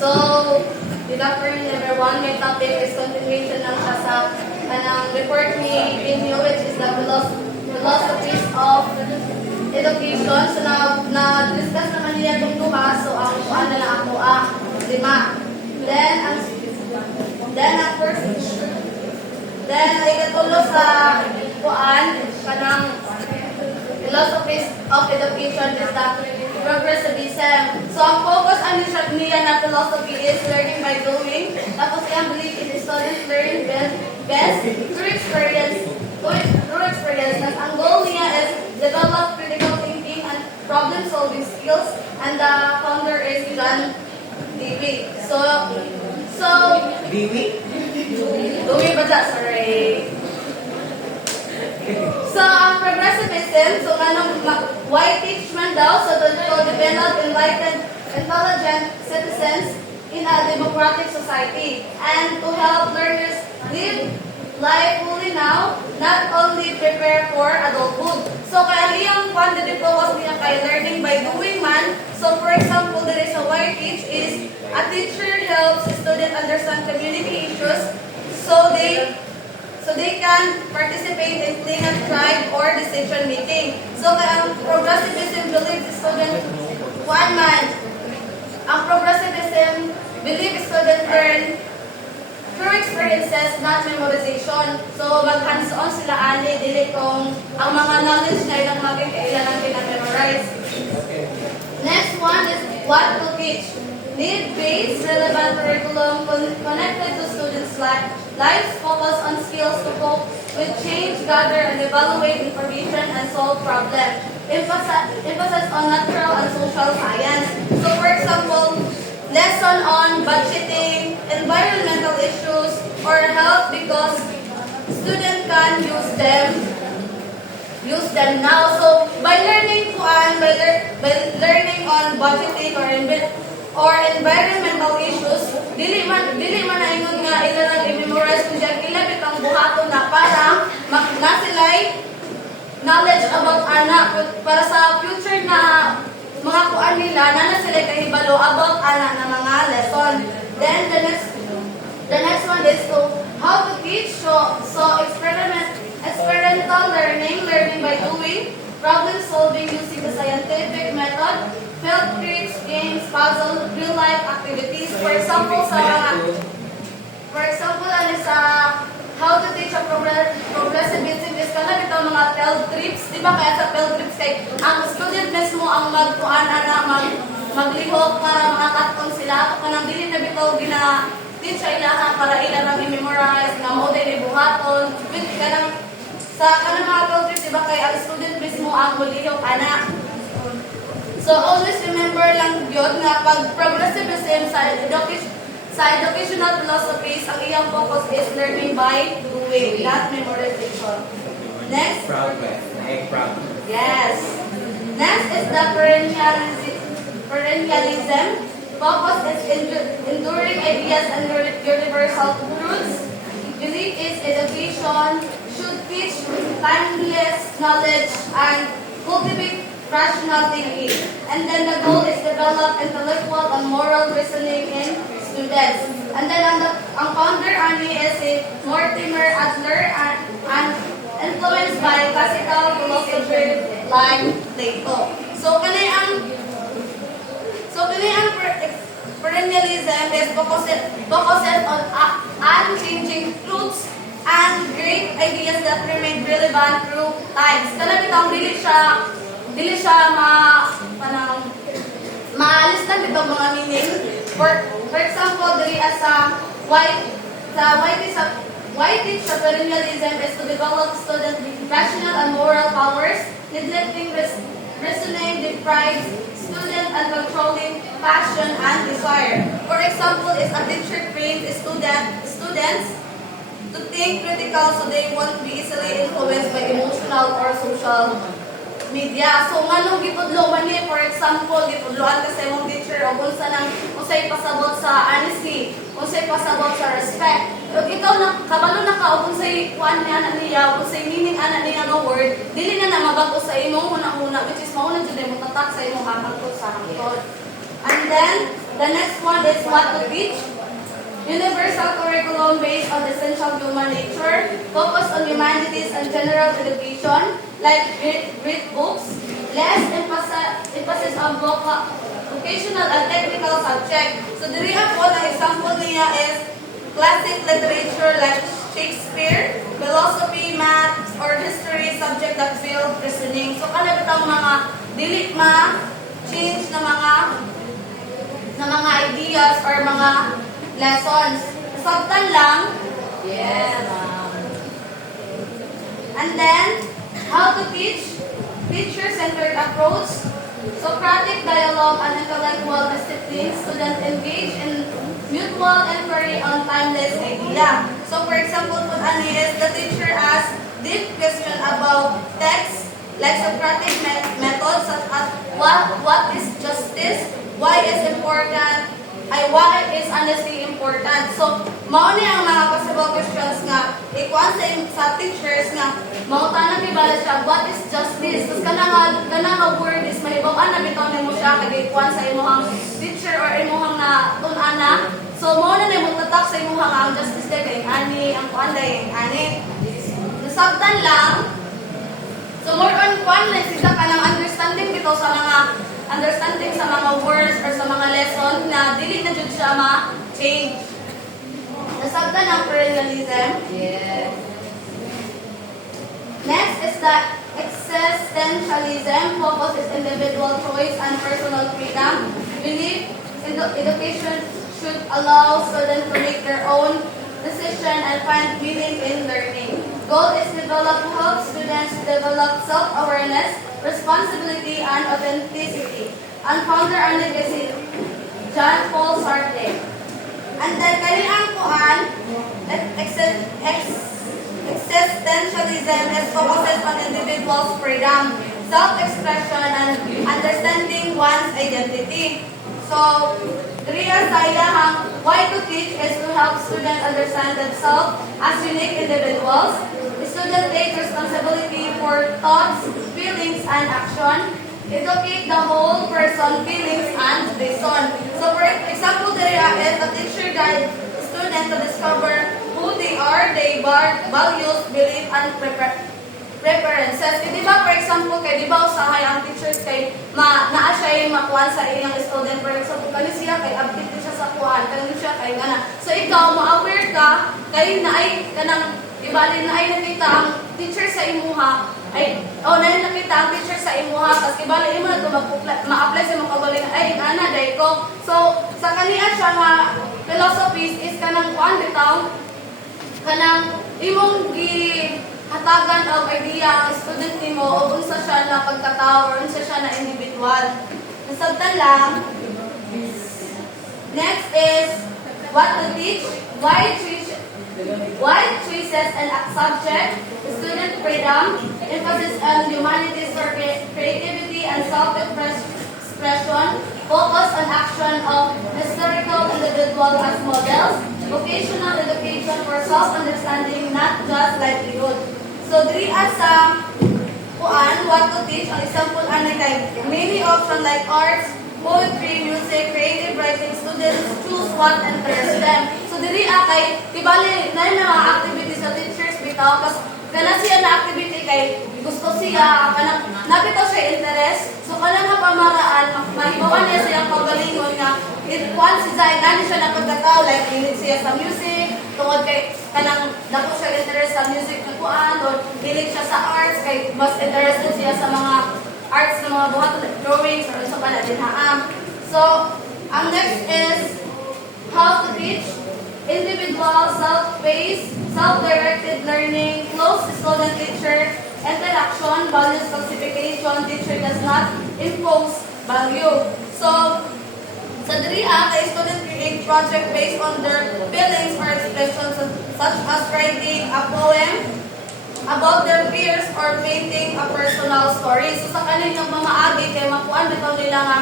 So, Dr. number 1, my topic is continuation ng siya sa kanang report ni Binyo, which is the philosophies of education. So, na-discuss naman niya itong duha. So, ang kuhaan na lang ako, 5. Then, ang first, then, ay katulo sa kuhaan, kanang philosophies of education is the progressivism. So, ang focus niya na philosophy is learning by doing. Tapos, yung belief is students learn best through experience. Ang goal niya is develop critical thinking and problem-solving skills. And the founder is John Dewey. So, Dewey ba dyan? Sorry. So, ang progressivism, so why teach man daw? So, to develop enlightened, intelligent citizens in a democratic society and to help learners live life fully now, not only prepare for adulthood. So, kaya iyang one dito was niya kay learning by doing man. So, for example, there is a why teach is a teacher helps student understand community issues so they can participate in clean-up tribe or decision making. So, kaya ang progressivism believes student one man. Ang progressivism believes student learn through experiences, not memorization. So, mag-hands-on sila ani, dili kung ang mga knowledge na ilang maging kailangan pinag-memorize. Next one is what to teach. Need-based, relevant curriculum connected to students' lives, focus on skills to cope with change, gather and evaluate information, and solve problems. Emphasis on natural and social science. So, for example, lesson on budgeting, environmental issues, or health because students can use them now. So, by learning by learning on budgeting or environmental issues, dili man na ingon nga ila nang i-memorize kung diyan ila bitang buhaton na para na sila'y knowledge about para sa future na mga kuan nila na sila kahibalo about na mga lesson. Then the next one is to how to teach. So experimental learning by doing, problem solving using the scientific method, field trips, games, puzzle, real life activities. For example, how to teach a progressivism is kanang ito mga field trips. Di ba kaya sa field trips kay ang student mismo ang maglihok para makakatong sila. Kanang dili na bitaw teach ay ilaha para ila nang i-memorize nga mo din ibuhaton. Sa kanang mga field trips, di ba kay ang student mismo ang maglihok So always remember lang yun nga pag progressivism sa educational philosophies, ang iyang focus is learning by doing, not memorization. Next? Progress. Yes. Next is the perennialism. Focus is enduring ideas and universal truths. Belief is education should teach timeless knowledge and cultivate rational thinking. And then the goal is develop intellectual and moral reasoning in students. And then ang founder is Mortimer Adler and influenced by classical philosophers like Plato. So kani ang perennialism is focused on unchanging truths and great ideas that remain relevant through times. Kana bitang dili siya maalis lang dito mga meaning. For example, dili sa why teach perennialism is to develop students with rational and moral powers, neglecting reasoning deprives student and controlling passion and desire. For example, is a teacher trains students to think critical so they won't be easily influenced by emotional or social media. So nganong gipudloan ni, for example, gipudloan kasi mong teacher o unsa nang unsay pasabot sa honesty, unsay pasabot sa respect. Ug ikaw na kabalo na ka og unsay kuan niya, unsay meaning niya nga word, dili na mabago sa imong una which is mauna jud mo tatak sa imong hangtod sa hangtod. And then The next one is what to teach. Universal curriculum based on essential human nature, focus on humanities and general education, like read books, less emphasis on vocational and technical subject. So diri po ang example niya is classic literature like Shakespeare, philosophy, math, or history subject that build reasoning. So kana bitang mga dili change na mga ideas or mga lessons. Sabtan lang. Yes. And then, how to teach? Teacher-centered approach. Socratic dialogue and intellectual discipline. Students engage in mutual inquiry on timeless idea. So, for example, kung ano is the teacher asks deep question about text, like Socratic methods such as what is justice, why is important, why is honesty important. So, mao ni ang mga possible questions nga ikuan sa teachers nga mautanan ni bala siya what is justice. Tapos kanang word is mahibaw-an na bitaw nimo siya kay ikuan sa imong teacher or imong na tun-ana. So, mao na nimo tatak sa imong ang justice kay ani ang kuan day ani. Nasabtan lang. So, more on kuan na sisa kanang understanding bitaw sa mga understanding sa mga words or sa mga lesson na dili na jud siya ma-change. Nasabtan ang perennialism. Yes. Next is the existentialism. Focus is individual choice and personal freedom. Believe education should allow students to make their own decision and find meaning in learning. Goal is to help students develop self-awareness, responsibility, and authenticity. And founder and legacy, John Paul Sartre. And then, kani ang kuan, existentialism is focuses on individual's freedom, self-expression, and understanding one's identity. So, Ria Sailahang why to teach is to help students understand themselves as unique individuals. Students take responsibility for thoughts, feelings, and action. Educate the whole person, feelings, and reason. So, for example, there is a teacher guide students to discover who they are, their values, beliefs, and preferences. Di ba, for example, kay di ba usahay ang teachers kay naa siya yung makuhan sa iyang student. For example, kani siya kay update siya sa kuhan, kani siya kay gana. So, ikaw, ma-aware ka, kay naay kanang ibali na ay nakita ang teacher sa imuha na nakita ang teacher sa imuha tapos ibali imo na ito ma-apply sa mga kagaling ay ana day ko. So sa kaniya siya nga philosophies is kanang kuan bitaw kanang imong gihatagan og idea ang student nimo o unsa siya na pagkatao or unsa siya na individual. Nasabtan lang. Next is what to teach, why choices and subject, student freedom, emphasis on humanities or creativity and self-expression, focus on action of historical individuals as models, vocational education for self-understanding, not just livelihood. So, diri sa kuan, what to teach, ang example ano kay many options like arts, poetry, music, creative writing, students choose what interests them. So, diri kay tibali na yung mga activities sa teachers bitaw, kasi kana siya na activity kay gusto siya, nabitaw siya interest. So, kana nga pamaraan, mahibawan niya siya pagalingon nga, kuan si Zay, gani siya napagkataw, like, hilig siya sa music, tungod kay kanang dako siya interest sa music na kuan, o hilig siya sa arts, kay mas interested siya sa mga arts na mga buhat, drawings, or sa pala dinhaam. So, ang next is how to teach, individual, self-paced, self-directed learning, close student-teacher interaction, values classification, teacher does not impose value. So, sa DRIA, the student create project based on their feelings or expressions such as writing a poem about their peers or painting a personal story. So sa kaning nagmamaagi kay makuan bitaw nila nga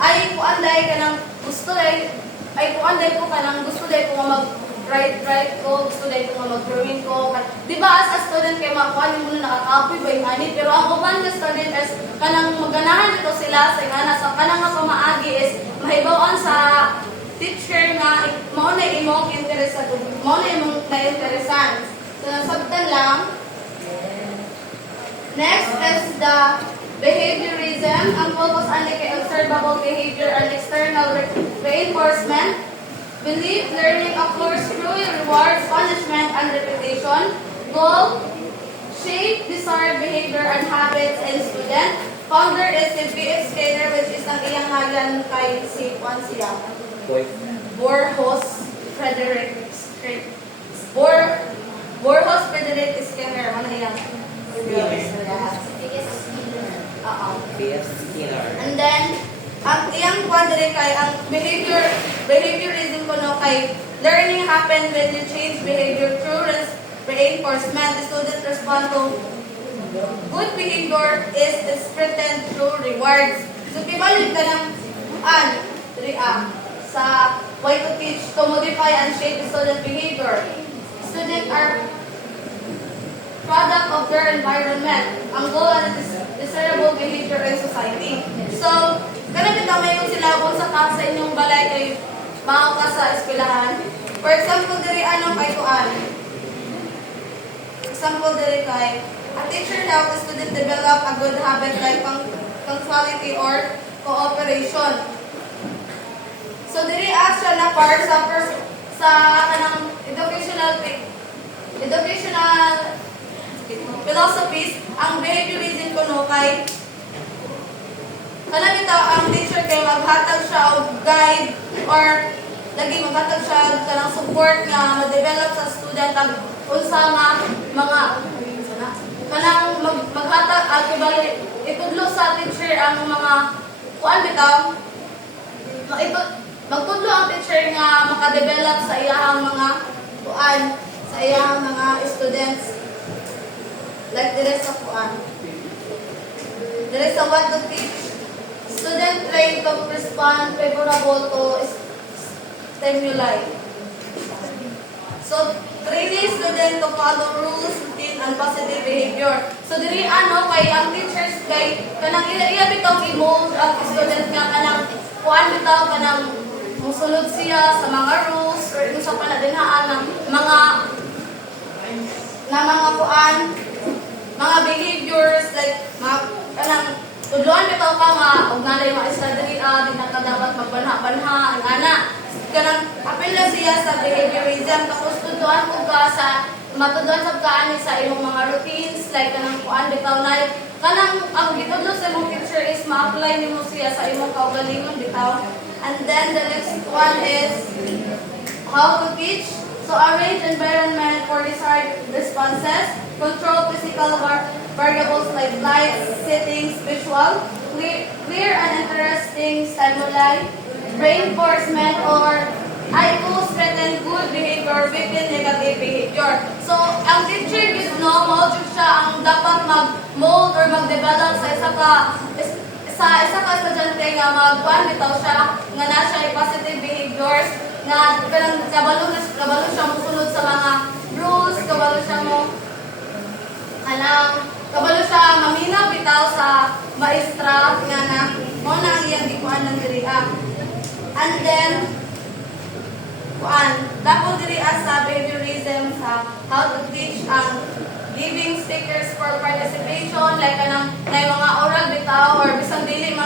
ay kuan dai kanang gusto dai kuan dai ko kanang gusto dai ko mag write ko, gusto dai ko mag-drawing ko. Di ba as a student kay makuan mo na nakaka-copy ba ani, pero ang uban nga student is kanang maganahan dito sila sa ingana sa kanang nga pamaagi is mahibaw-an sa mo na imong interesado, mo na imong na-interesan. So, nasabtan lang. Next is the behaviorism. Ang focus ani kay observable behavior and external reinforcement. Belief learning occurs through rewards, punishment, and repetition. Goal, shape desired behavior and habits in student. Founder is si B.F. Skinner, which is ang iyang ngalan kay si Juan siya. Borjos Frederick Borjos Frederick Skinner. Ano yan? Oo. And then, ang iyang quadrant kay ang behaviorism ko no kay learning happen when you change behavior through reinforcement. The student respond to good behavior is strengthened through rewards. So, kibalik ka ng react sa way to teach to modify and shape the student behavior. Students are product of their environment. Ang goal and desirable behavior in society. So, ganun din may yung silabon sa inyong balay kay mga ka sa eskwelahan. For example, diri anong kay kuan. Example diri kay a teacher help the student develop a good habit like punctuality or cooperation. So diri siya na part sa kanang educational philosophies. Ang behaviorism ko no kay kanang bitaw ang teacher kay maghatag siya og guide or lagi maghatag siya kanang support nga ma-develop sa student ang unsa nga mga kanang maghatag kibali itudlo sa teacher ang mga kuan bitaw magtudlo ang teacher nga maka-develop sa iyang mga kuan sa iyang mga students like the rest of kuan there is a what to teach student trained to respond favorable to stimuli. So, training student to follow rules, routine, and positive behavior. So, diri kay ang teachers kay kanang iya bitaw i-mold ang student nga kanang kuan bitaw kanang musulod siya sa mga rules or sa panadinhaan ng mga kuan, mga behaviors like mga kanang tudloan bitaw ka nga og nanay mga study di na dapat magbanha-banha ana kanang apil na siya sa behaviorism tapos tudloan ko ka sa matudloan sa kaani sa imong mga routines like kanang kuan bitaw like kanang ang gitudlo sa imong teacher is ma-apply nimo siya sa imong kaugalingon bitaw. And then the next one is how to teach. So arrange environment for desired responses, control physical variables like light, settings, visual, clear and interesting stimuli, reinforcement or IQ strengthen good behavior, weaken negative behavior. So ang teacher is mo siya ang dapat mag-mold or mag-develop sa isa ka estudyante nga magkuan bitaw siya nga na siya positive behaviors nga kanang kabalo siya musunod sa mga rules, kabalo siya maminaw bitaw sa maestra nga na mo na ang iyang gikuan ng diri. And then dapat diri sa behaviorism sa how to teach ang giving speakers for participation like kanang mga oral bitaw or bisan dili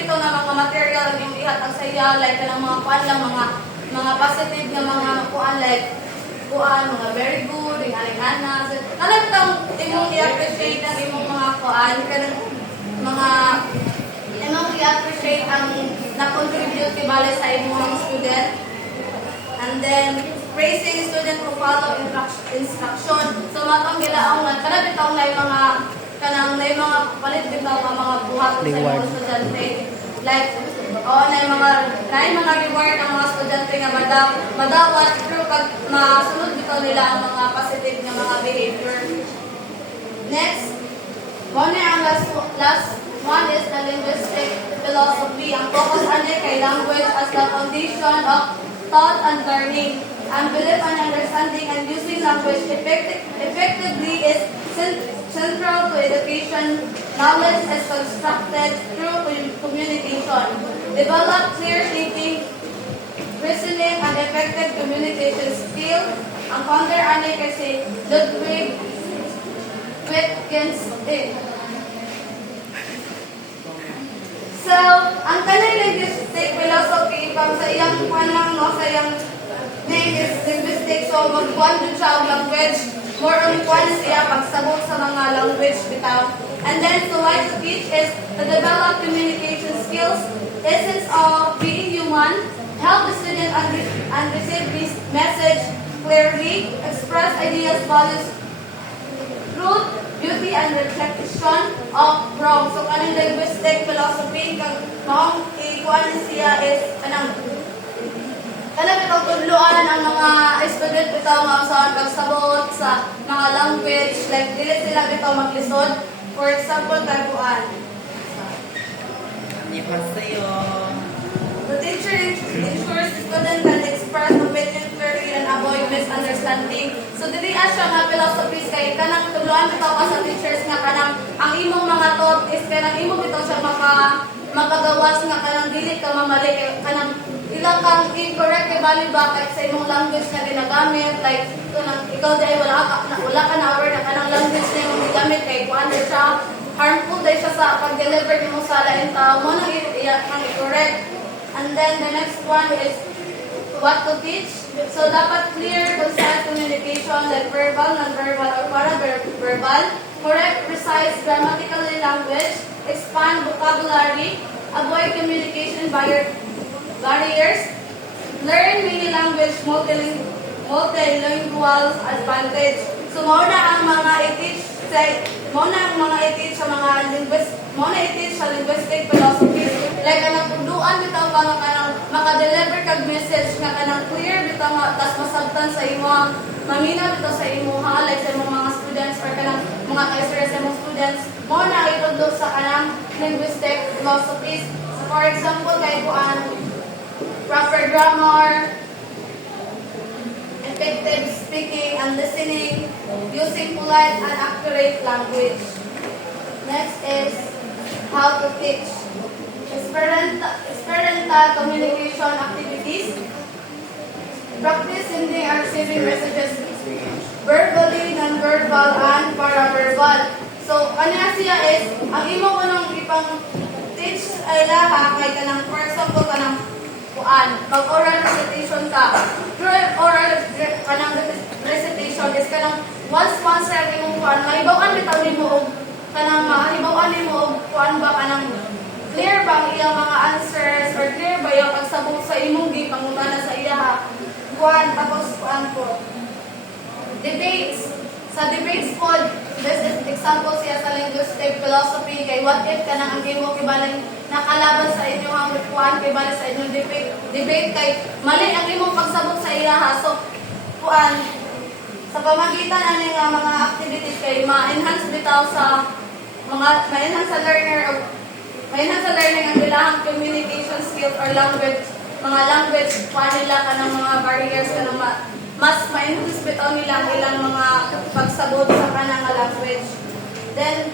bitaw na mga material yung ihatag sa iya like kanang mga kuan lang mga positive nga mga kuan like mga very good ingana kanang bitaw imong i-appreciate ang imong mga kuan kanang mga imong i-appreciate ang na-contribute tibali sa imong mga student. And then praising student who follow instruction. So matong gilaong kanang bitaw na mga palit bitaw nga mga buhat sa mga estudyante. Like na mga reward ang mga estudyante nga madawat through pag masunod bitaw nila ang mga positive nga mga behavior. Next, ang last one is the linguistic philosophy. Ang focus ani kay language as the foundation of thought and learning. And belief and understanding and using language effectively is central to education. Knowledge is constructed through communication. develop clear thinking, reasoning, and effective communication skill. Ang founder ani kasi Ludwig Wittgenstein. So, ang kanang linguistic philosophy, pag sa iyang panang, no, sa iyang name is linguistic, so mag-kuhan dun siya ang language, more on kuhan siya pagsabot sa mga language bitaw. And then, so why to teach is to develop communication skills, essence of being human, help the student and receive this message clearly, express ideas, values, truth, beauty, and reflection of wrong. So, kanang linguistic philosophy, kag maong ikuan siya is kanang itong tudluan ang mga student bitaw nga usahan pagsabot sa mga language, like dili sila bitaw maglisod. For example, taguan. 안녕하세요. The teacher ensures the student can express opinion clearly and avoid misunderstanding. So, dili siya nga philosophies kay kanang tuluan bitaw ka sa teachers nga kanang ang imong mga thought is kanang imong bitaw siya makagawas nga kanang dili ka mamali kay kanang ilang kang incorrect kay bali ba kay sa imong language na ginagamit, like kanang ikaw dai wala ka na aware na kanang language na imong gigamit kay kuan siya harmful dai siya sa pag-deliver nimo sa lain tao mo nang iya kang correct. And then the next one is what to teach. So dapat clear, concise communication like verbal, non-verbal, or para-verbal, correct, precise, grammatically language, expand vocabulary, avoid communication barriers, learn many language, multilingual advantage. So muna ang mga i-teach sa mga linguistic philosophies. Like kanang tuduan bitaw ka nga kanang maka-deliver kag message nga kanang clear bitaw nga tas masabtan sa imong mamina bitaw sa imong like sa imong mga students or kanang mga ka-stress sa imong students. Mo na itudlo sa kanang linguistic philosophies. For example, kay kuan proper grammar, effective speaking and listening, using polite and accurate language. Next is how to teach. Experiential communication activities. Practice sending and receiving messages verbally, non-verbal, and para-verbal. So, kanya siya is, ang imo ko nang ipang-teach ay laha, kay kanang, for example, kanang mag-oral recitation ka. Through oral kanang recitation is kanang once sa imong kuan, mahibaw-an bitaw nimo og kanang mahibaw-an nimo og kuan ba kanang clear ba ang iyang mga answers or clear ba yung pagsabot sa imong gipangutana sa iya kuan tapos kuan po. Debates. Sa debates po, this is example siya sa linguistic philosophy kay what if kanang ang imo kibalang nakalaban sa inyo ang kuan kay bali sa inyong debate kay mali ang imong pagsabot sa iya so kuan sa pamagitan ani nga mga activities kay ma-enhance bitaw sa mga ma-enhance sa learning ang ilahang communication skills or language mga language kuan nila kanang mga barriers kanang mas ma-enhance bitaw nila ang ilang mga pagsabot sa kanang language. Then